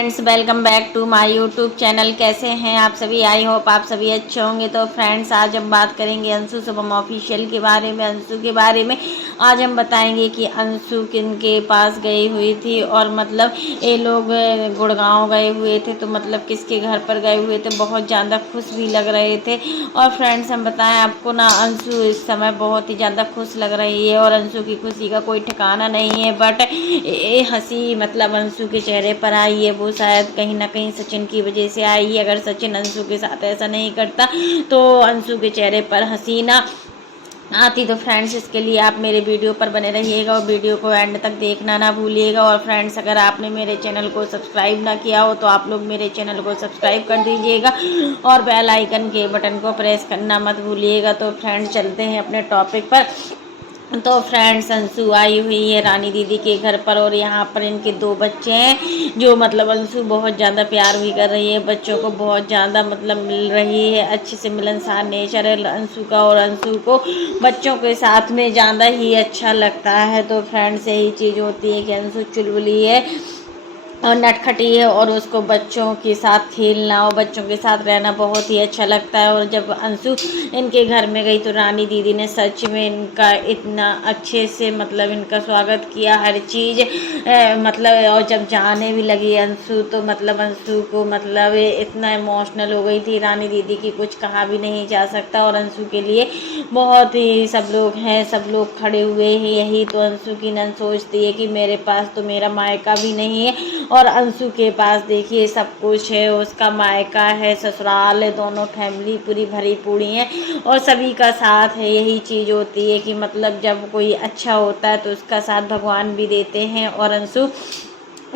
Friends, welcome back to my YouTube channel. कैसे हैं आप सभी? आई होप आप सभी अच्छे होंगे। तो फ्रेंड्स, आज हम बात करेंगे अंशु शुभम ऑफिशियल के बारे में, अंशु के बारे में। आज हम बताएंगे कि अंशु किन के पास गई हुई थी और मतलब ये लोग गुड़गांव गए हुए थे, तो मतलब किसके घर पर गए हुए थे। बहुत ज़्यादा खुश भी लग रहे थे। और फ्रेंड्स, हम बताएं आपको ना, अंशु इस समय बहुत ही ज़्यादा खुश लग रही है और अंशु की खुशी का कोई ठिकाना नहीं है। बट ये हंसी मतलब अंशु के चेहरे पर आई है, वो शायद कहीं ना कहीं सचिन की वजह से आई है। अगर सचिन अंशु के साथ ऐसा नहीं करता तो अंशु के चेहरे पर हंसी ना आती। तो फ्रेंड्स, इसके लिए आप मेरे वीडियो पर बने रहिएगा और वीडियो को एंड तक देखना ना भूलिएगा। और फ्रेंड्स, अगर आपने मेरे चैनल को सब्सक्राइब ना किया हो तो आप लोग मेरे चैनल को सब्सक्राइब कर दीजिएगा और बेल आइकन के बटन को प्रेस करना मत भूलिएगा। तो फ्रेंड्स, चलते हैं अपने टॉपिक पर। तो फ्रेंड्स, अंशु आई हुई है रानी दीदी के घर पर और यहाँ पर इनके 2 बच्चे हैं, जो मतलब अंशु बहुत ज़्यादा प्यार भी कर रही है। बच्चों को बहुत ज़्यादा मतलब मिल रही है, अच्छे से मिलनसार नेचर है अंशु का और अंशु को बच्चों के साथ में ज़्यादा ही अच्छा लगता है। तो फ्रेंड्स, यही चीज़ होती है कि अंशु चुलबुली है और नटखटी है और उसको बच्चों के साथ खेलना और बच्चों के साथ रहना बहुत ही अच्छा लगता है। और जब अंशु इनके घर में गई तो रानी दीदी ने सच में इनका इतना अच्छे से मतलब इनका स्वागत किया, हर चीज़ मतलब। और जब जाने भी लगी अंशु तो मतलब अंशु को मतलब इतना इमोशनल हो गई थी रानी दीदी की, कुछ कहा भी नहीं जा सकता। और अंशु के लिए बहुत ही सब लोग हैं, सब लोग खड़े हुए हैं। यही तो अंशु की नन सोचती है कि मेरे पास तो मेरा मायका भी नहीं है और अंशु के पास देखिए सब कुछ है, उसका मायका है, ससुराल है, दोनों फैमिली पूरी भरी पूरी है और सभी का साथ है। यही चीज़ होती है कि मतलब जब कोई अच्छा होता है तो उसका साथ भगवान भी देते हैं। और अंशु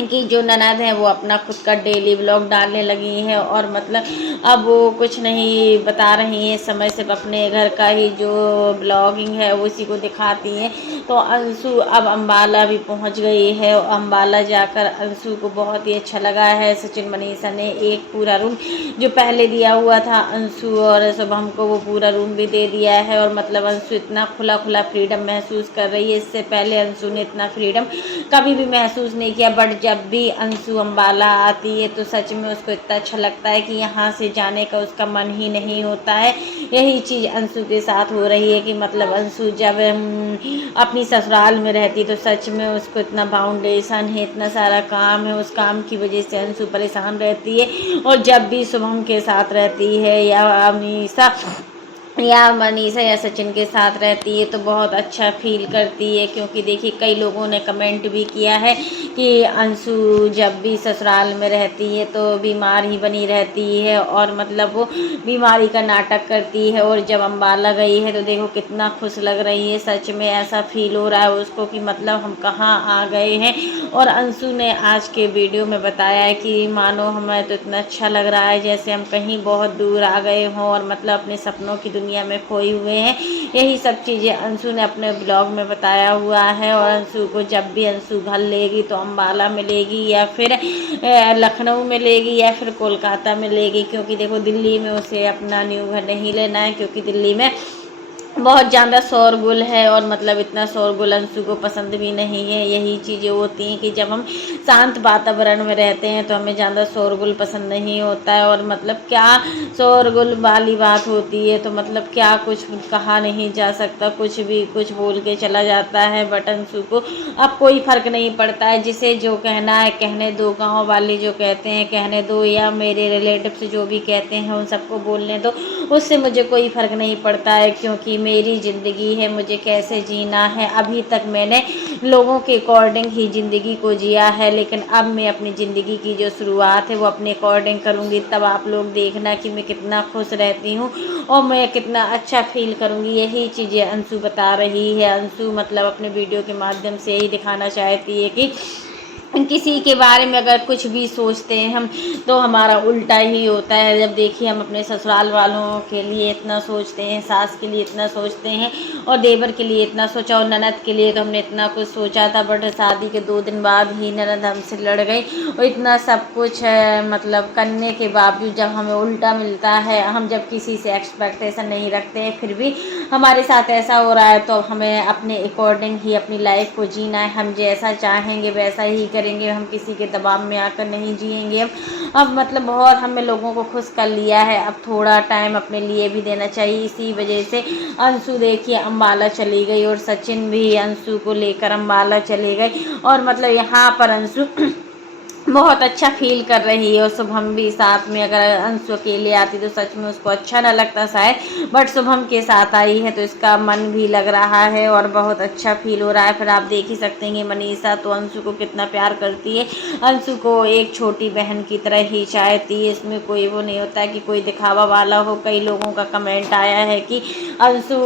की जो ननद है वो अपना खुद का डेली व्लॉग डालने लगी है और मतलब अब वो कुछ नहीं बता रही हैं, समय सिर्फ अपने घर का ही जो ब्लॉगिंग है उसी को दिखाती हैं। तो अंशु अब अम्बाला भी पहुंच गई है और अम्बाला जाकर अंशु को बहुत ही अच्छा लगा है। सचिन मनीषा ने एक पूरा रूम जो पहले दिया हुआ था अंशु और शुभम को, वो पूरा रूम भी दे दिया है और मतलब अंशु इतना खुला खुला फ्रीडम महसूस कर रही है। इससे पहले अंशु ने इतना फ्रीडम कभी भी महसूस नहीं किया। बट जब भी अंशु अम्बाला आती है तो सच में उसको इतना अच्छा लगता है कि यहाँ से जाने का उसका मन ही नहीं होता है। यही चीज़ अंशु के साथ हो रही है कि मतलब अंशु जब अपनी ससुराल में रहती तो सच में उसको इतना फाउंडेशन है, इतना सारा काम है, उस काम की वजह से अंशु परेशान रहती है। और जब भी शुभम के साथ रहती है या मनीषा या सचिन के साथ रहती है तो बहुत अच्छा फील करती है। क्योंकि देखिए, कई लोगों ने कमेंट भी किया है कि अंशु जब भी ससुराल में रहती है तो बीमार ही बनी रहती है और मतलब वो बीमारी का नाटक करती है। और जब अम्बाला गई है तो देखो कितना खुश लग रही है। सच में ऐसा फील हो रहा है उसको कि मतलब हम कहाँ आ गए हैं। और अंशु ने आज के वीडियो में बताया है कि मानो हमें तो इतना अच्छा लग रहा है जैसे हम कहीं बहुत दूर आ गए हों और मतलब अपने सपनों की दुनिया में खोए हुए हैं। यही सब चीज़ें अंशु ने अपने ब्लॉग में बताया हुआ है। और अंशु को जब भी अंशु घर लेगी तो अम्बाला में लेगी या फिर लखनऊ में लेगी या फिर कोलकाता में लेगी। क्योंकि देखो, दिल्ली में उसे अपना न्यू घर नहीं लेना है क्योंकि दिल्ली में बहुत ज़्यादा शोरगुल है और मतलब इतना शोरगुल अंशु को पसंद भी नहीं है। यही चीज़ें होती हैं कि जब हम शांत वातावरण में रहते हैं तो हमें ज़्यादा शोरगुल पसंद नहीं होता है। और मतलब क्या शोरगुल वाली बात होती है तो मतलब क्या कुछ कहा नहीं जा सकता, कुछ भी कुछ बोल के चला जाता है। बट अंशु को अब कोई फ़र्क नहीं पड़ता है, जिसे जो कहना है कहने दो। गाँव वाले जो कहते हैं कहने दो या मेरे रिलेटिव्स जो भी कहते हैं उन सबको बोलने दो, उससे मुझे कोई फ़र्क नहीं पड़ता है। क्योंकि मेरी ज़िंदगी है, मुझे कैसे जीना है। अभी तक मैंने लोगों के अकॉर्डिंग ही ज़िंदगी को जिया है, लेकिन अब मैं अपनी ज़िंदगी की जो शुरुआत है वो अपने अकॉर्डिंग करूँगी। तब आप लोग देखना कि मैं कितना खुश रहती हूँ और मैं कितना अच्छा फील करूँगी। यही चीज़ें अंशु बता रही है। अंशु मतलब अपने वीडियो के माध्यम से यही दिखाना चाहती है कि किसी के बारे में अगर कुछ भी सोचते हैं हम तो हमारा उल्टा ही होता है। जब देखिए, हम अपने ससुराल वालों के लिए इतना सोचते हैं, सास के लिए इतना सोचते हैं और देवर के लिए इतना सोचा और ननद के लिए तो हमने इतना कुछ सोचा था। बट शादी के 2 दिन बाद ही ननद हमसे लड़ गई और इतना सब कुछ मतलब करने के बावजूद जब हमें उल्टा मिलता है, हम जब किसी से एक्सपेक्टेशन नहीं रखते हैं फिर भी हमारे साथ ऐसा हो रहा है, तो हमें अपने अकॉर्डिंग ही अपनी लाइफ को जीना है। हम जैसा चाहेंगे वैसा ही करेंगे। करेंगे, हम किसी के दबाव में आकर नहीं जिएंगे। अब मतलब बहुत हमने लोगों को खुश कर लिया है, अब थोड़ा टाइम अपने लिए भी देना चाहिए। इसी वजह से अंशु देखिए अम्बाला चली गई और सचिन भी अंशु को लेकर अम्बाला चले गए। और मतलब यहाँ पर अंशु बहुत अच्छा फील कर रही है। और शुभम भी साथ में, अगर अंशु अकेले आती तो सच में उसको अच्छा न लगता शायद, बट शुभम के साथ आई है तो इसका मन भी लग रहा है और बहुत अच्छा फील हो रहा है। फिर आप देख ही सकते हैं मनीषा तो अंशु को कितना प्यार करती है, अंशु को एक छोटी बहन की तरह ही चाहती है। इसमें कोई वो नहीं होता है कि कोई दिखावा वाला हो। कई लोगों का कमेंट आया है कि अंशु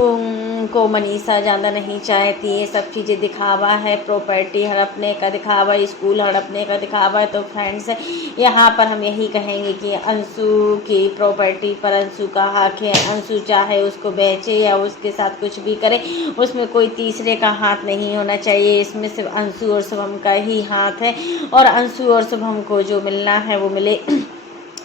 को मनीषा ज़्यादा नहीं चाहती है, सब चीज़ें दिखावा है, प्रॉपर्टी हड़पने का दिखावा, स्कूल हड़पने का दिखावा। तो फ्रेंड्स यहाँ पर हम यही कहेंगे कि अंशु की प्रॉपर्टी पर अंशु का हक है। अंशु चाहे उसको बेचे या उसके साथ कुछ भी करे, उसमें कोई तीसरे का हाथ नहीं होना चाहिए। इसमें सिर्फ अंशु और शुभम का ही हाथ है और अंशु और शुभम को जो मिलना है वो मिले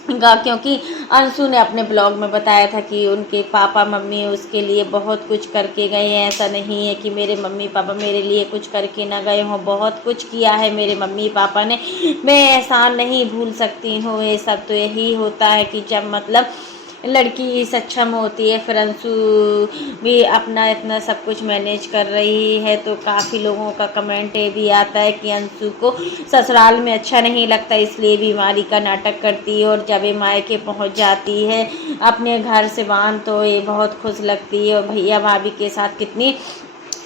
क्योंकि अंशु ने अपने ब्लॉग में बताया था कि उनके पापा मम्मी उसके लिए बहुत कुछ करके गए हैं। ऐसा नहीं है कि मेरे मम्मी पापा मेरे लिए कुछ करके ना गए हों, बहुत कुछ किया है मेरे मम्मी पापा ने, मैं एहसान नहीं भूल सकती हूँ। ये सब तो यही होता है कि जब मतलब लड़की सक्षम होती है। फिर अंशु भी अपना इतना सब कुछ मैनेज कर रही है तो काफ़ी लोगों का कमेंट ये भी आता है कि अंशु को ससुराल में अच्छा नहीं लगता, इसलिए बीमारी का नाटक करती है। और जब ये मायके पहुंच जाती है अपने घर से बाहर तो ये बहुत खुश लगती है और भैया भाभी के साथ कितनी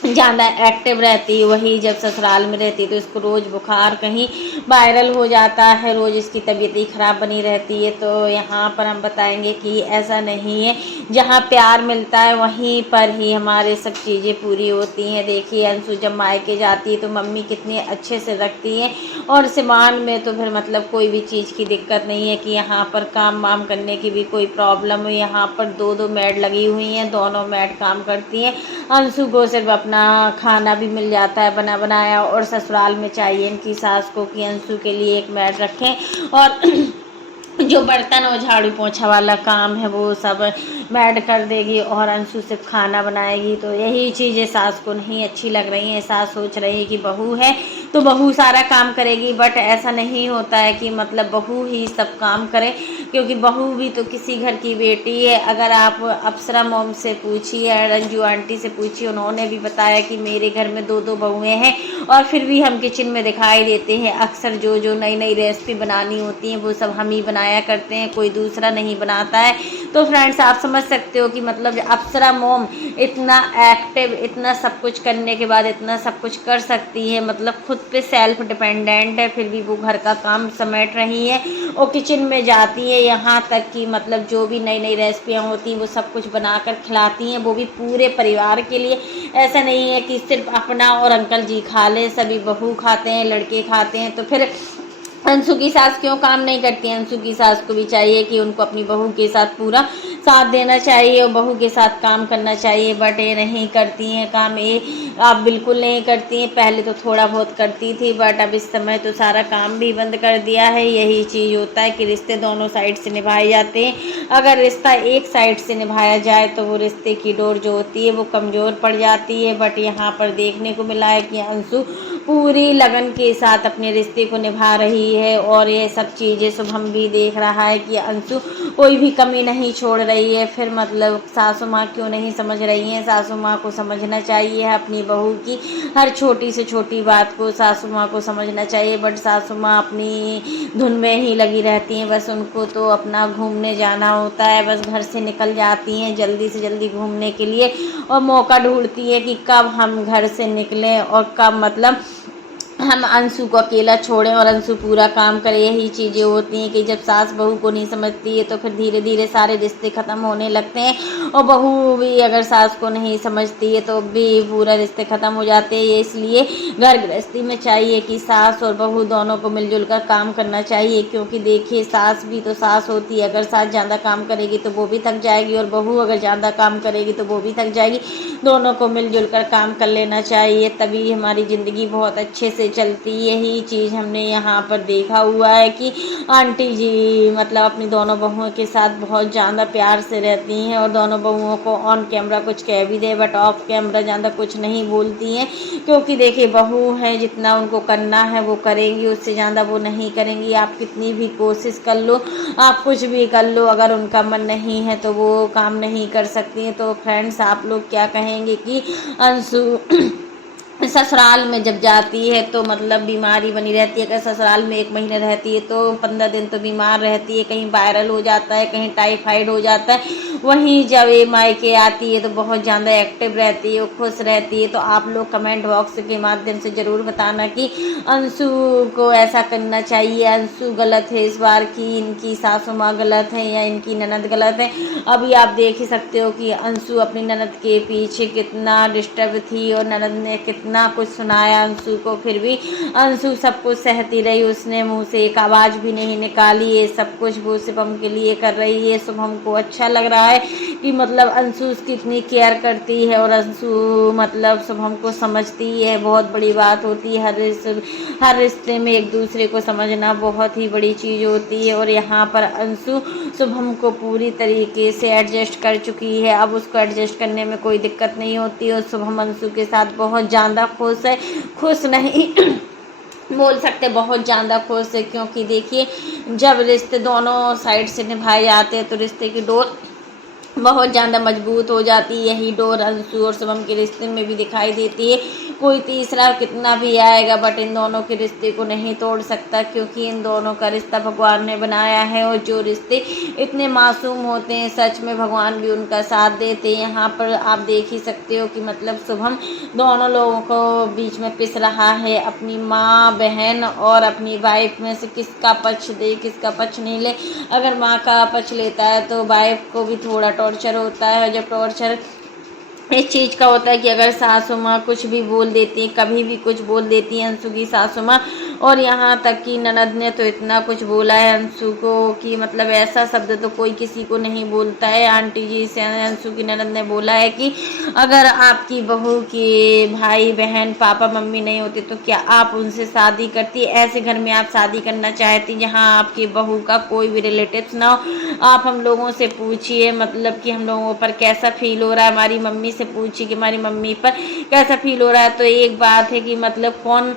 ज़्यादा एक्टिव रहती है। वही जब ससुराल में रहती है तो इसको रोज़ बुखार कहीं वायरल हो जाता है, रोज़ इसकी तबीयत ही ख़राब बनी रहती है। तो यहाँ पर हम बताएंगे कि ऐसा नहीं है, जहाँ प्यार मिलता है वहीं पर ही हमारे सब चीज़ें पूरी होती हैं। देखिए अंशु जब मायके जाती है तो मम्मी कितने अच्छे से रखती हैं और सिमान में तो फिर मतलब कोई भी चीज़ की दिक्कत नहीं है कि यहाँ पर काम वाम करने की भी कोई प्रॉब्लम हो। यहाँ पर दो मेड लगी हुई हैं, दोनों मेड काम करती हैं। अंशु को सिर्फ अपना खाना भी मिल जाता है बना बनाया। और ससुराल में चाहिए इनकी सास को कि अंशु के लिए एक मेड रखें और जो बर्तन और झाड़ू पोछा वाला काम है वो सब मेड कर देगी और अंशु सिर्फ खाना बनाएगी। तो यही चीज़ें सास को नहीं अच्छी लग रही हैं। सास सोच रही है कि बहू है तो बहू सारा काम करेगी, बट ऐसा नहीं होता है कि मतलब बहू ही सब काम करे, क्योंकि बहू भी तो किसी घर की बेटी है। अगर आप अप्सरा मॉम से पूछिए, रंजू आंटी से पूछिए, उन्होंने भी बताया कि मेरे घर में दो बहुएँ हैं और फिर भी हम किचन में दिखाई देते हैं। अक्सर जो नई नई रेसिपी बनानी होती हैं वो सब हम ही बनाया करते हैं, कोई दूसरा नहीं बनाता है। तो फ्रेंड्स आप समझ सकते हो कि मतलब अप्सरा मॉम इतना एक्टिव, इतना सब कुछ करने के बाद इतना सब कुछ कर सकती है, मतलब खुद पे सेल्फ डिपेंडेंट है, फिर भी वो घर का काम समेट रही है और किचन में जाती है। यहाँ तक कि मतलब जो भी नई नई रेसिपियाँ होती हैं वो सब कुछ बनाकर खिलाती हैं, वो भी पूरे परिवार के लिए। ऐसा नहीं है कि सिर्फ अपना और अंकल जी खा लें, सभी बहू खाते हैं, लड़के खाते हैं। तो फिर अंशु की सास क्यों काम नहीं करती? अंशु की सास को भी चाहिए कि उनको अपनी बहू के साथ पूरा साथ देना चाहिए और बहू के साथ काम करना चाहिए, बट ये नहीं करती हैं काम। ये आप बिल्कुल नहीं करती हैं। पहले तो थोड़ा बहुत करती थी, बट अब इस समय तो सारा काम भी बंद कर दिया है। यही चीज़ होता है कि रिश्ते दोनों साइड से निभाए जाते हैं। अगर रिश्ता एक साइड से निभाया जाए तो वो रिश्ते की डोर जो होती है वो कमज़ोर पड़ जाती है। बट यहाँ पर देखने को मिला है कि अंशु पूरी लगन के साथ अपने रिश्ते को निभा रही है और ये सब चीज़ें शुभम भी देख रहा है कि अंशु कोई भी कमी नहीं छोड़ रही है। फिर मतलब सासू माँ क्यों नहीं समझ रही हैं? सासू माँ को समझना चाहिए अपनी बहू की हर छोटी से छोटी बात को सासू माँ को समझना चाहिए, बट सासू माँ अपनी धुन में ही लगी रहती हैं। बस उनको तो अपना घूमने जाना होता है, बस घर से निकल जाती हैं जल्दी से जल्दी घूमने के लिए और मौका ढूंढती है कि कब हम घर से निकलें और कब मतलब हम अंशु को अकेला छोड़ें और अंशु पूरा काम करे। यही चीज़ें होती हैं कि जब सास बहू को नहीं समझती है तो फिर धीरे धीरे सारे रिश्ते ख़त्म होने लगते हैं और बहू भी अगर सास को नहीं समझती है तो भी पूरा रिश्ते ख़त्म हो जाते हैं। ये इसलिए घर गृहस्थी में चाहिए कि सास और बहू दोनों को मिलजुल कर काम करना चाहिए, क्योंकि देखिए सास भी तो सास होती है। अगर सास ज़्यादा काम करेगी तो वो भी थक जाएगी और बहू अगर ज़्यादा काम करेगी तो वो भी थक जाएगी। दोनों को मिलजुल कर काम कर लेना चाहिए, तभी हमारी ज़िंदगी बहुत अच्छे से चलती यही चीज़ हमने यहाँ पर देखा हुआ है कि आंटी जी मतलब अपनी दोनों बहुओं के साथ बहुत ज़्यादा प्यार से रहती हैं और दोनों बहुओं को ऑन कैमरा कुछ कह भी दे बट ऑफ कैमरा ज़्यादा कुछ नहीं बोलती हैं, क्योंकि देखिए बहू है जितना उनको करना है वो करेंगी, उससे ज़्यादा वो नहीं करेंगी। आप कितनी भी कोशिश कर लो, आप कुछ भी कर लो, अगर उनका मन नहीं है तो वो काम नहीं कर सकती हैं। तो फ्रेंड्स आप लोग क्या कहेंगे कि अंशु ससुराल में जब जाती है तो मतलब बीमारी बनी रहती है। अगर ससुराल में 1 महीने रहती है तो 15 दिन तो बीमार रहती है, कहीं वायरल हो जाता है, कहीं टाइफाइड हो जाता है। वहीं जब ये मायके आती है तो बहुत ज़्यादा एक्टिव रहती है, खुश रहती है। तो आप लोग कमेंट बॉक्स के माध्यम से ज़रूर बताना कि अंशु को ऐसा करना चाहिए, अंशु गलत है इस बार की, इनकी सासू माँ गलत है या इनकी ननद गलत है। अभी आप देख ही सकते हो कि अंशु अपनी ननद के पीछे कितना डिस्टर्ब थी और ननद ने कितना कुछ सुनाया अंशु को, फिर भी अंशु सब कुछ सहती रही, उसने मुंह से एक आवाज़ भी नहीं निकाली। ये सब कुछ वो शुभम के लिए कर रही है। शुभम को अच्छा लग रहा है कि मतलब अंशु उसकी इतनी केयर करती है और अंशु मतलब शुभम को समझती है, बहुत बड़ी बात होती है। हर रिश्ते में एक दूसरे को समझना बहुत ही बड़ी चीज़ होती है और यहाँ पर अंशु शुभम को पूरी तरीके से एडजस्ट कर चुकी है। अब उसको एडजस्ट करने में कोई दिक्कत नहीं होती और शुभम अंशु के साथ बहुत ज़्यादा खुश है, खुश नहीं बोल सकते, बहुत ज़्यादा खुश है। क्योंकि देखिए जब रिश्ते दोनों साइड से निभाए जाते हैं तो रिश्ते की डोर बहुत ज़्यादा मजबूत हो जाती है। यही डोर अंशु और शुभम के रिश्ते में भी दिखाई देती है। कोई तीसरा कितना भी आएगा बट इन दोनों के रिश्ते को नहीं तोड़ सकता, क्योंकि इन दोनों का रिश्ता भगवान ने बनाया है और जो रिश्ते इतने मासूम होते हैं सच में भगवान भी उनका साथ देते हैं। यहाँ पर आप देख ही सकते हो कि मतलब शुभम दोनों लोगों को बीच में पिस रहा है, अपनी माँ बहन और अपनी वाइफ में से किसका पक्ष दे किसका पक्ष नहीं ले। अगर माँ का पक्ष लेता है तो वाइफ को भी थोड़ा टॉर्चर होता है, और जब टॉर्चर इस चीज़ का होता है कि अगर सासू माँ कुछ भी बोल देती है, कभी भी कुछ बोल देती है अंशु की सासू माँ, और यहाँ तक कि ननद ने तो इतना कुछ बोला है अंशु को कि मतलब ऐसा शब्द तो कोई किसी को नहीं बोलता है। आंटी जी से अंशु की ननद ने बोला है कि अगर आपकी बहू के भाई बहन पापा मम्मी नहीं होते तो क्या आप उनसे शादी करती, ऐसे घर में आप शादी करना चाहती जहाँ आपकी बहू का कोई भी रिलेटिव्स ना हो। आप हम लोगों से पूछिए मतलब कि हम लोगों पर कैसा फील हो रहा है, हमारी मम्मी से पूछिए कि हमारी मम्मी पर कैसा फील हो रहा है। तो एक बात है कि मतलब कौन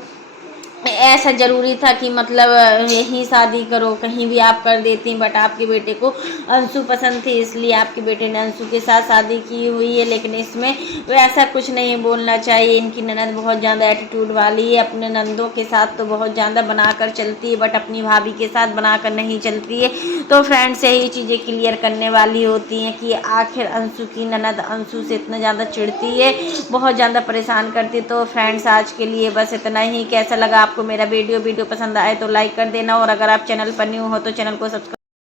ऐसा ज़रूरी था कि मतलब यहीं शादी करो, कहीं भी आप कर देती, बट आपके बेटे को अंशु पसंद थी इसलिए आपके बेटे ने अंशु के साथ शादी की हुई है। लेकिन इसमें तो ऐसा कुछ नहीं बोलना चाहिए। इनकी ननद बहुत ज़्यादा एटीट्यूड वाली है, अपने नंदों के साथ तो बहुत ज़्यादा बनाकर चलती है बट अपनी भाभी के साथ बनाकर नहीं चलती है। तो फ्रेंड्स यही चीज़ें क्लियर करने वाली होती हैं कि आखिर अंशु की ननद अंशु से इतना ज़्यादा चिढ़ती है, बहुत ज़्यादा परेशान करती है। तो फ्रेंड्स आज के लिए बस इतना ही। कैसा लगा आपको मेरा वीडियो पसंद आए तो लाइक कर देना, और अगर आप चैनल पर न्यू हो तो चैनल को सब्सक्राइब